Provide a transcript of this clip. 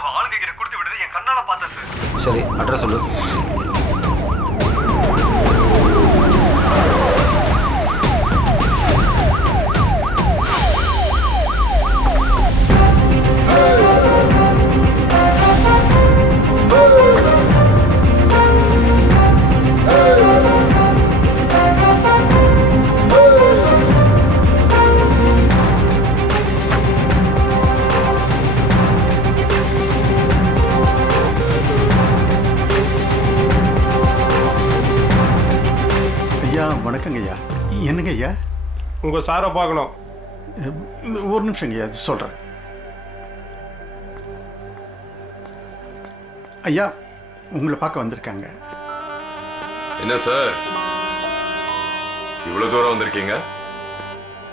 அவன் ஆளுங்க கிட்ட கொடுத்து விடுறது என் கண்ணால பார்த்தேன் சார். சரி, அட்ரஸ் சொல்லு. வணக்கங்க ஐயா. என்னங்க ஐயா? உங்கள் சாரை பார்க்கணும். ஒரு நிமிஷங்க ஐயா, சொல்கிறேன். ஐயா, உங்களை பார்க்க வந்திருக்காங்க. என்ன சார், இவ்வளோ தூரம் வந்திருக்கீங்க?